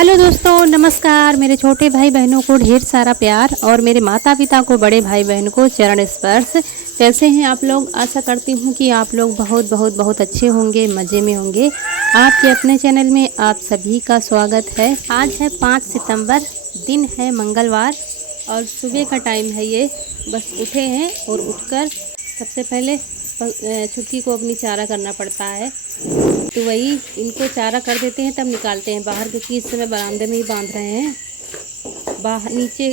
Hello दोस्तों, नमस्कार। मेरे छोटे भाई बहनों को ढेर सारा प्यार और मेरे माता पिता को, बड़े भाई बहन को चरण स्पर्श। कैसे हैं आप लोग? आशा करती हूँ कि आप लोग बहुत बहुत बहुत अच्छे होंगे, मज़े में होंगे। आपके अपने चैनल में आप सभी का स्वागत है। आज है 5 सितंबर, दिन है मंगलवार और सुबह का टाइम है। ये बस उठे हैं और उठकर सबसे पहले छुटकी को अपनी चारा करना पड़ता है, तो वही इनको चारा कर देते हैं तब निकालते हैं बाहर, क्योंकि इस समय बरामदे में ही बांध रहे हैं। बाहर नीचे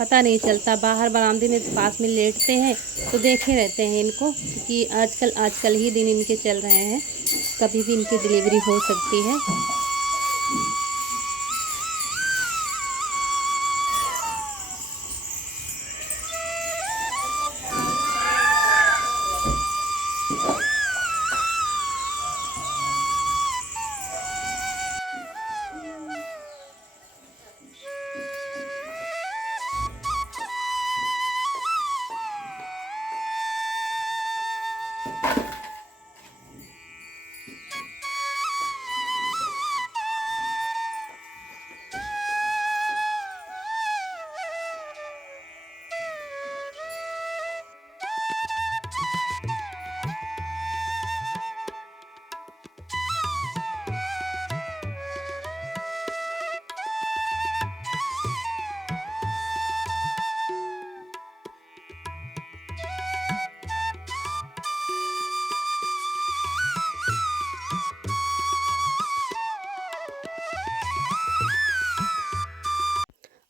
पता नहीं चलता, बाहर बरामदे में पास में लेटते हैं तो देखे रहते हैं इनको, क्योंकि आजकल ही दिन इनके चल रहे हैं, कभी भी इनकी डिलीवरी हो सकती है।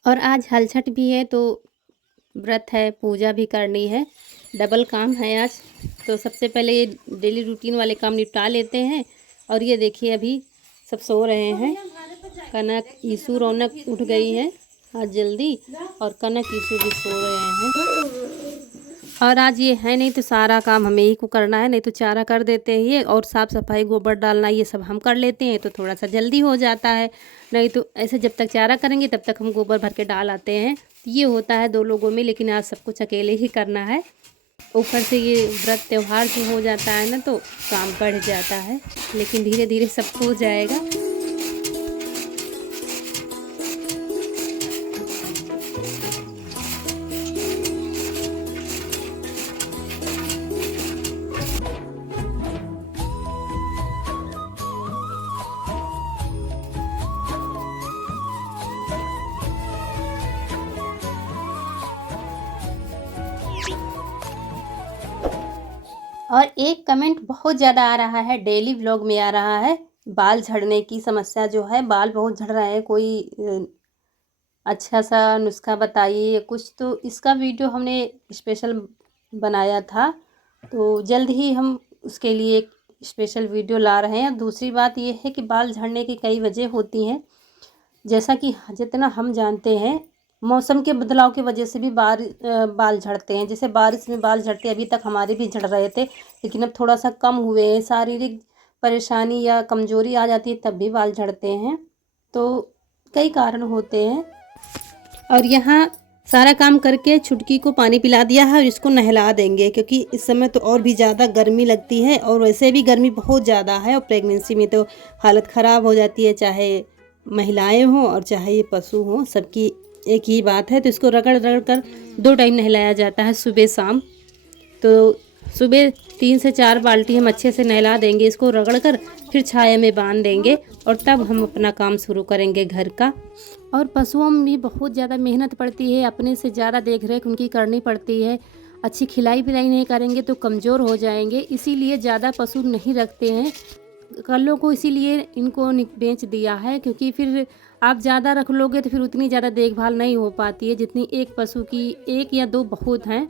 और आज हल छठ भी है, तो व्रत है, पूजा भी करनी है, डबल काम है आज। तो सबसे पहले ये डेली रूटीन वाले काम निपटा लेते हैं। और ये देखिए अभी सब सो रहे हैं। कनक, ईसू, रौनक उठ गई है आज जल्दी, और कनक, ईसू भी सो रहे हैं। और आज ये है नहीं तो सारा काम हमें ही को करना है, नहीं तो चारा कर देते हैं ये, और साफ़ सफाई, गोबर डालना, ये सब हम कर लेते हैं तो थोड़ा सा जल्दी हो जाता है। नहीं तो ऐसे जब तक चारा करेंगे तब तक हम गोबर भर के डाल आते हैं। ये होता है 2 लोगों में, लेकिन आज सब कुछ अकेले ही करना है। ऊपर से ये व्रत त्यौहार जो हो जाता है ना, तो काम बढ़ जाता है, लेकिन धीरे धीरे सब हो जाएगा। और एक कमेंट बहुत ज़्यादा आ रहा है, डेली व्लॉग में आ रहा है, बाल झड़ने की समस्या जो है, बाल बहुत झड़ रहे हैं, कोई अच्छा सा नुस्खा बताइए कुछ। तो इसका वीडियो हमने स्पेशल बनाया था, तो जल्द ही हम उसके लिए एक स्पेशल वीडियो ला रहे हैं। दूसरी बात ये है कि बाल झड़ने की कई वजह होती हैं, जैसा कि जितना हम जानते हैं, मौसम के बदलाव की वजह से भी बाल झड़ते हैं। जैसे बारिश में बाल झड़ते, अभी तक हमारे भी झड़ रहे थे, लेकिन अब थोड़ा सा कम हुए हैं। शारीरिक परेशानी या कमज़ोरी आ जाती है तब भी बाल झड़ते हैं, तो कई कारण होते हैं। और यहाँ सारा काम करके छुटकी को पानी पिला दिया है और इसको नहला देंगे, क्योंकि इस समय तो और भी ज़्यादा गर्मी लगती है, और वैसे भी गर्मी बहुत ज़्यादा है, और प्रेगनेंसी में तो हालत ख़राब हो जाती है, चाहे महिलाएं हों और चाहे ये पशु हों, सबकी एक ही बात है। तो इसको रगड़ रगड़ कर 2 टाइम नहलाया जाता है, सुबह शाम। तो सुबह 3 से 4 बाल्टी हम अच्छे से नहला देंगे इसको रगड़ कर, फिर छाया में बांध देंगे, और तब हम अपना काम शुरू करेंगे घर का। और पशुओं में भी बहुत ज़्यादा मेहनत पड़ती है, अपने से ज़्यादा देख रेख उनकी करनी पड़ती है। अच्छी खिलाई पिलाई नहीं करेंगे तो कमज़ोर हो जाएंगे, इसीलिए ज़्यादा पशु नहीं रखते हैं। कल्लों को इसीलिए इनको बेच दिया है, क्योंकि फिर आप ज़्यादा रख लोगे तो फिर उतनी ज़्यादा देखभाल नहीं हो पाती है जितनी एक पशु की। 1 या 2 बहुत हैं,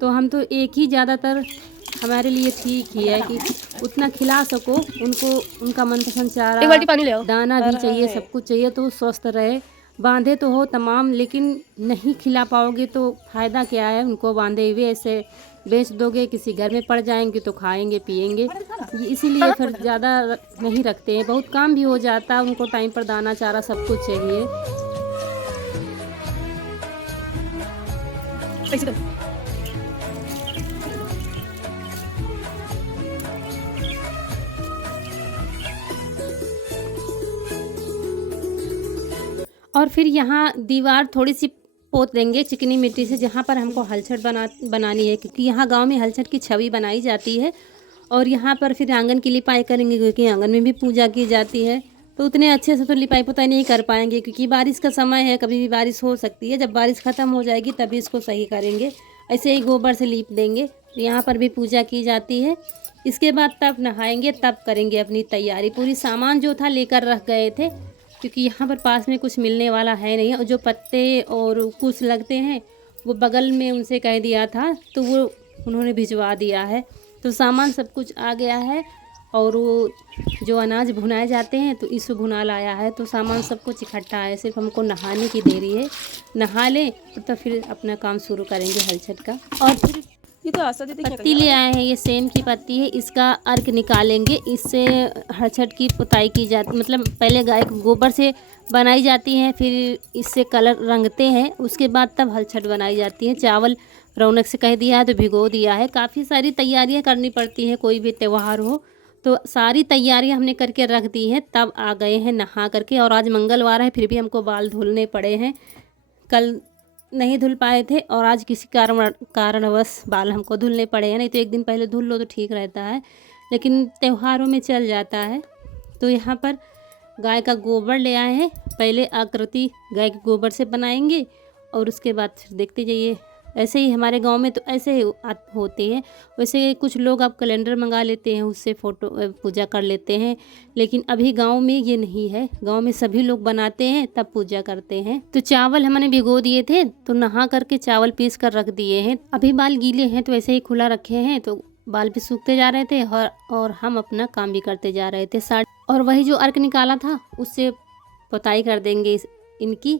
तो हम तो एक ही ज़्यादातर हमारे लिए ठीक ही है कि उतना खिला सको उनको, उनका मनपसंद चारा, एक बाल्टी पानी ले आओ। दाना भी चाहिए, सब कुछ चाहिए, तो स्वस्थ रहे। बांधे तो हो तमाम, लेकिन नहीं खिला पाओगे तो फ़ायदा क्या है उनको बांधे हुए? ऐसे बेच दोगे, किसी घर में पड़ जाएंगे तो खाएंगे पिएंगे, इसीलिए फिर ज़्यादा नहीं रखते हैं। बहुत काम भी हो जाता है, उनको टाइम पर दाना चारा सब कुछ चाहिए। पैसे दो। और फिर यहाँ दीवार थोड़ी सी पोत देंगे चिकनी मिट्टी से, जहाँ पर हमको हलछट बनानी है, क्योंकि यहाँ गांव में हलछट की छवि बनाई जाती है। और यहाँ पर फिर आंगन की लिपाई करेंगे, क्योंकि आंगन में भी पूजा की जाती है। तो उतने अच्छे से तो लिपाई पोताई नहीं कर पाएंगे, क्योंकि बारिश का समय है, कभी भी बारिश हो सकती है। जब बारिश ख़त्म हो जाएगी तभी इसको सही करेंगे। ऐसे ही गोबर से लीप देंगे। तो यहाँ पर भी पूजा की जाती है। इसके बाद तब नहाएंगे, तब करेंगे अपनी तैयारी। पूरी सामान जो था लेकर रख गए थे, क्योंकि यहाँ पर पास में कुछ मिलने वाला है नहीं। और जो पत्ते और कुछ लगते हैं वो बगल में उनसे कह दिया था, तो वो उन्होंने भिजवा दिया है। तो सामान सब कुछ आ गया है। और वो जो अनाज भुनाए जाते हैं तो इस भुना लाया है। तो सामान सब कुछ इकट्ठा है, सिर्फ हमको नहाने की देरी है। नहा लें तो फिर अपना काम शुरू करेंगे हलछट का। और फिर ये तो आशा दीदी क्या पत्ती ले आए हैं, ये सेम की पत्ती है। इसका अर्क निकालेंगे। इससे हलछट की पुताई की जाती, मतलब पहले गाय को गोबर से बनाई जाती है, फिर इससे कलर रंगते हैं, उसके बाद तब हलछट बनाई जाती है। चावल रौनक से कह दिया है तो भिगो दिया है। काफ़ी सारी तैयारियां करनी पड़ती हैं, कोई भी त्यौहार हो तो सारी तैयारियां हमने करके रख दी हैं। तब आ गए हैं नहा करके। और आज मंगलवार है, फिर भी हमको बाल धुलने पड़े हैं। कल नहीं धुल पाए थे और आज किसी कारणवश बाल हमको धुलने पड़े हैं। नहीं तो एक दिन पहले धुल लो तो ठीक रहता है, लेकिन त्योहारों में चल जाता है। तो यहाँ पर गाय का गोबर ले आए हैं। पहले आकृति गाय के गोबर से बनाएंगे और उसके बाद फिर देखते जाइए। ऐसे ही हमारे गांव में तो ऐसे ही होते हैं। वैसे कुछ लोग अब कैलेंडर मंगा लेते हैं, उससे फ़ोटो पूजा कर लेते हैं, लेकिन अभी गांव में ये नहीं है। गांव में सभी लोग बनाते हैं तब पूजा करते हैं। तो चावल हमने भिगो दिए थे, तो नहा करके चावल पीस कर रख दिए हैं। अभी बाल गीले हैं तो ऐसे ही खुला रखे हैं, तो बाल भी सूखते जा रहे थे और हम अपना काम भी करते जा रहे थे। और वही जो अर्क निकाला था उससे पुताई कर देंगे इनकी।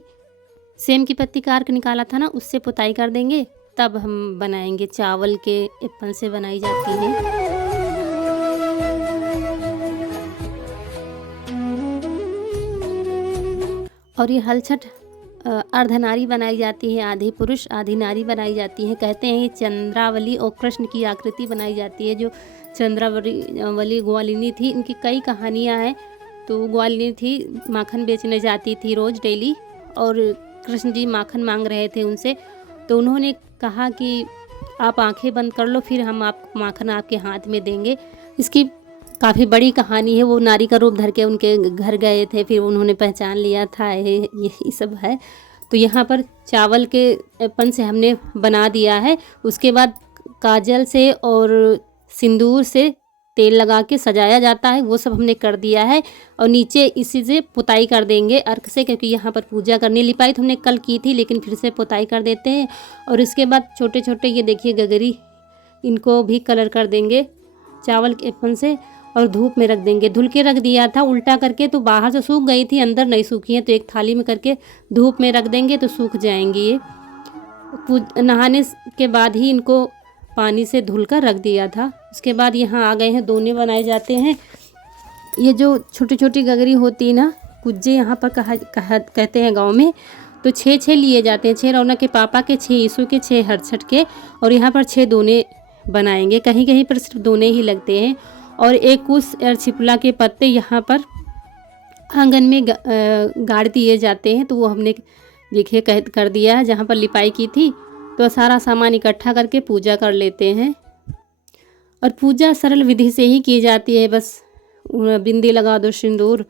सेम की पत्ती का अर्क निकाला था ना, उससे पुताई कर देंगे। तब हम बनाएंगे। चावल के एप्पल से बनाई जाती है। और ये हलछट अर्धनारी बनाई जाती है, आधी पुरुष आधी नारी बनाई जाती है। कहते हैं ये चंद्रावली और कृष्ण की आकृति बनाई जाती है। जो चंद्रावली ग्वालिनी थी, इनकी कई कहानियाँ हैं। तो ग्वालिनी थी, माखन बेचने जाती थी रोज़ डेली, और कृष्ण जी माखन मांग रहे थे उनसे। तो उन्होंने कहा कि आप आंखें बंद कर लो, फिर हम आप माखन आपके हाथ में देंगे। इसकी काफ़ी बड़ी कहानी है। वो नारी का रूप धर के उनके घर गए थे, फिर उन्होंने पहचान लिया था ये सब है। तो यहाँ पर चावल के एप्पन से हमने बना दिया है। उसके बाद काजल से और सिंदूर से तेल लगा के सजाया जाता है, वो सब हमने कर दिया है। और नीचे इसी से पुताई कर देंगे अर्क से, क्योंकि यहाँ पर पूजा करनी। लिपाई तो हमने कल की थी, लेकिन फिर से पुताई कर देते हैं। और इसके बाद छोटे छोटे ये देखिए गगरी, इनको भी कलर कर देंगे चावल के एप्पन से और धूप में रख देंगे। धुल के रख दिया था उल्टा करके, तो बाहर से सूख गई थी, अंदर नहीं सूखी है। तो एक थाली में करके धूप में रख देंगे तो सूख जाएंगी। ये नहाने के बाद ही इनको पानी से धुल कर रख दिया था। उसके बाद यहाँ आ गए हैं, दोने बनाए जाते हैं। ये जो छोटी छोटी गगरी होती है ना, कुज्जे यहाँ पर कहते हैं गांव में। तो 6 लिए जाते हैं। 6 रौनक के पापा के, 6 यीशु के, 6 हलछट के। और यहाँ पर 6 दोने बनाएंगे। कहीं कहीं पर सिर्फ दोने ही लगते हैं। और एक कुश और छिपला के पत्ते यहाँ पर आंगन में गाड़ दिए जाते हैं। तो वो हमने देखिए कर दिया है। जहाँ पर लिपाई की थी तो सारा सामान इकट्ठा करके पूजा कर लेते हैं। और पूजा सरल विधि से ही की जाती है। बस बिंदी लगा दो, सिंदूर,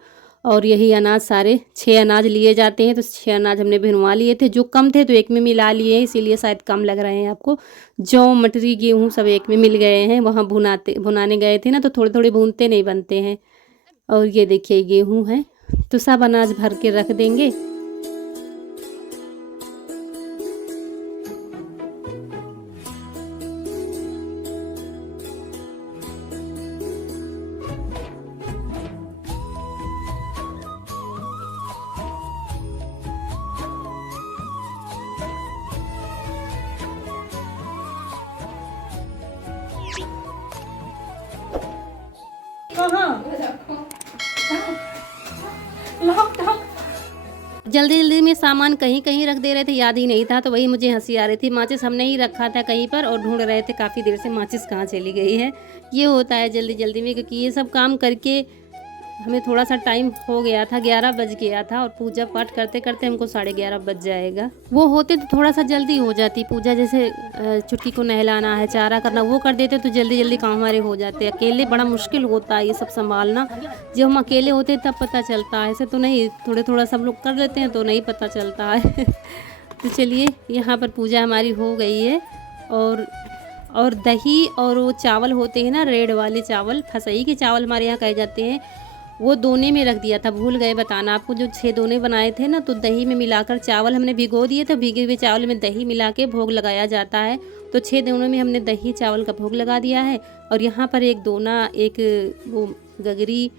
और यही अनाज सारे 6 अनाज लिए जाते हैं। तो 6 अनाज हमने भिनवा लिए थे। जो कम थे तो एक में मिला लिए, इसीलिए शायद कम लग रहे हैं आपको। जौ, मटरी, गेहूँ सब एक में मिल गए हैं। वहाँ भुनाने गए थे ना, तो थोड़े थोड़े भूनते नहीं बनते हैं। और ये देखिए गेहूँ है। तो सब अनाज भर के रख देंगे। जल्दी जल्दी में सामान कहीं कहीं रख दे रहे थे, याद ही नहीं था। तो वही मुझे हंसी आ रही थी। माचिस हमने ही रखा था कहीं पर और ढूंढ रहे थे काफ़ी देर से, माचिस कहाँ चली गई है। ये होता है जल्दी जल्दी में, क्योंकि ये सब काम करके हमें थोड़ा सा टाइम हो गया था, 11 बज गया था और पूजा पाठ करते करते हमको 11:30 बज जाएगा। वो होते तो थोड़ा सा जल्दी हो जाती पूजा, जैसे चुटकी को नहलाना है, चारा करना, वो कर देते तो जल्दी जल्दी काम हमारे हो जाते। अकेले बड़ा मुश्किल होता है ये सब संभालना। जब हम अकेले होते तब पता चलता है, ऐसे तो नहीं, थोड़े थोड़ा सब लोग कर लेते हैं तो नहीं पता चलता है। तो चलिए, यहाँ पर पूजा हमारी हो गई है। और दही और वो चावल होते हैं ना, रेड वाले चावल, फसई के चावल हमारे यहाँ कहे जाते हैं, वो दोने में रख दिया था, भूल गए बताना आपको। जो 6 दोने बनाए थे ना, तो दही में मिलाकर चावल हमने भिगो दिए थे, भीगे हुए चावल में दही मिला के भोग लगाया जाता है। तो 6 दोनों में हमने दही चावल का भोग लगा दिया है। और यहाँ पर एक दोना, एक वो गगरी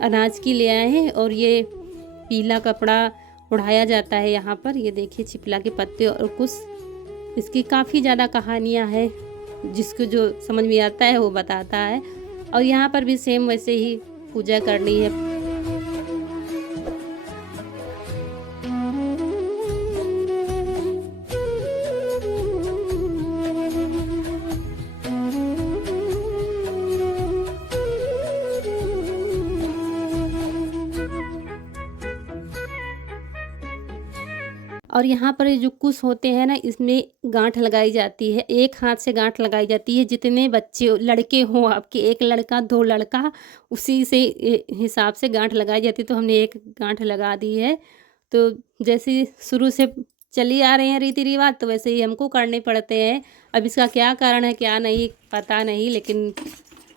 अनाज की ले आए हैं। और ये पीला कपड़ा उड़ाया जाता है यहाँ पर, ये देखिए छिपला के पत्ते और कुछ। इसकी काफ़ी ज़्यादा कहानियाँ हैं, जिसको जो समझ में आता है वो बताता है। और यहाँ पर भी सेम वैसे ही पूजा करनी है। और यहाँ पर ये जो कुश होते हैं ना, इसमें गांठ लगाई जाती है, एक हाथ से गांठ लगाई जाती है। जितने बच्चे लड़के हों आपके, 1 लड़का 2 लड़का, उसी से हिसाब से गांठ लगाई जाती है। तो हमने एक गांठ लगा दी है। तो जैसे शुरू से चली आ रहे हैं रीति रिवाज, तो वैसे ही हमको करने पड़ते हैं। अब इसका क्या कारण है क्या नहीं पता नहीं, लेकिन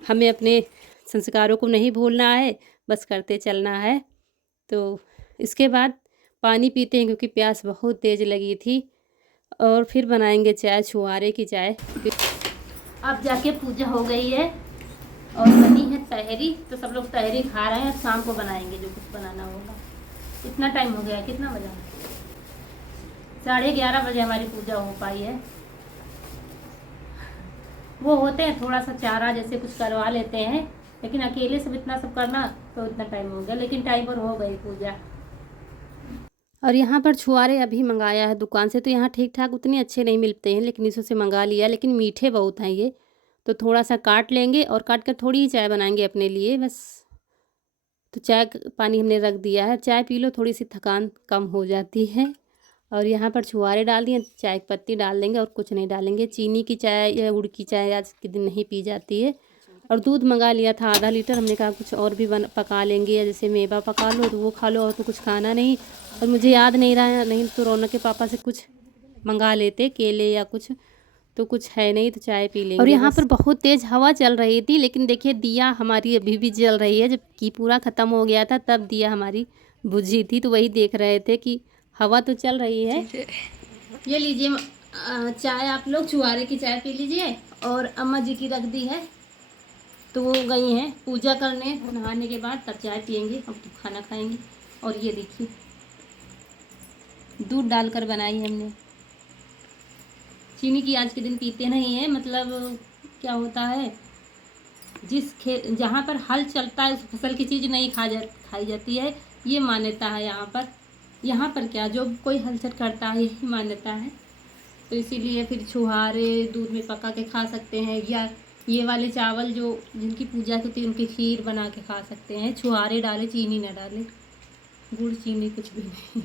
हमें अपने संस्कारों को नहीं भूलना है, बस करते चलना है। तो इसके बाद पानी पीते हैं, क्योंकि प्यास बहुत तेज़ लगी थी। और फिर बनाएंगे चाय, छुआरे की चाय। अब जाके पूजा हो गई है और बनी है तहरी, तो सब लोग तहरी खा रहे हैं। शाम को बनाएंगे जो कुछ बनाना होगा। इतना टाइम हो गया, कितना बजा? 11:30 बजे हमारी पूजा हो पाई है। वो होते हैं थोड़ा सा चारा जैसे कुछ करवा लेते हैं, लेकिन अकेले सब इतना सब करना तो इतना टाइम हो गया, लेकिन टाइम पर हो गई पूजा। और यहाँ पर छुआरे अभी मंगाया है दुकान से, तो यहाँ ठीक ठाक उतने अच्छे नहीं मिलते हैं, लेकिन इससे मंगा लिया। लेकिन मीठे बहुत हैं ये, तो थोड़ा सा काट लेंगे और काट कर थोड़ी ही चाय बनाएंगे अपने लिए बस। तो चाय पानी हमने रख दिया है, चाय पी लो, थोड़ी सी थकान कम हो जाती है। और यहाँ पर छुआरे डाल दिए, चाय की पत्ती डाल देंगे और कुछ नहीं डालेंगे। चीनी की चाय या गुड़ की चाय आज के दिन नहीं पी जाती है। और दूध मंगा लिया था आधा लीटर, हमने कहा कुछ और भी पका लेंगे, या जैसे मेवा पका लो तो वो खा लो, और तो कुछ खाना नहीं। और मुझे याद नहीं रहा, नहीं तो रौनक के पापा से कुछ मंगा लेते, केले या कुछ, तो कुछ है नहीं, तो चाय पी लेंगे। और यहाँ पर बहुत तेज़ हवा चल रही थी, लेकिन देखिए दिया हमारी अभी भी जल रही है। जबकि पूरा ख़त्म हो गया था तब दिया हमारी बुझी थी, तो वही देख रहे थे कि हवा तो चल रही है। ये लीजिए चाय, आप लोग छुआरे की चाय पी लीजिए। और अम्मा जी की रख दी है, तो वो गई हैं पूजा करने, नहाने के बाद तब चाय पियेंगे, हम तो खाना खाएंगे। और ये देखिए दूध डालकर बनाई है हमने। चीनी की आज के दिन पीते नहीं है, मतलब क्या होता है, जहाँ पर हल चलता है उस फसल की चीज़ नहीं खाई जाती है, ये मान्यता है यहाँ पर। यहाँ पर क्या, जो कोई हलचल करता है यही मान्यता है। तो इसीलिए फिर छुहारे दूध में पका के खा सकते हैं, या ये वाले चावल जो जिनकी पूजा होती है उनकी खीर बना के खा सकते हैं। छुहारे डाले, चीनी ना डाले, गुड़ चीनी कुछ भी नहीं।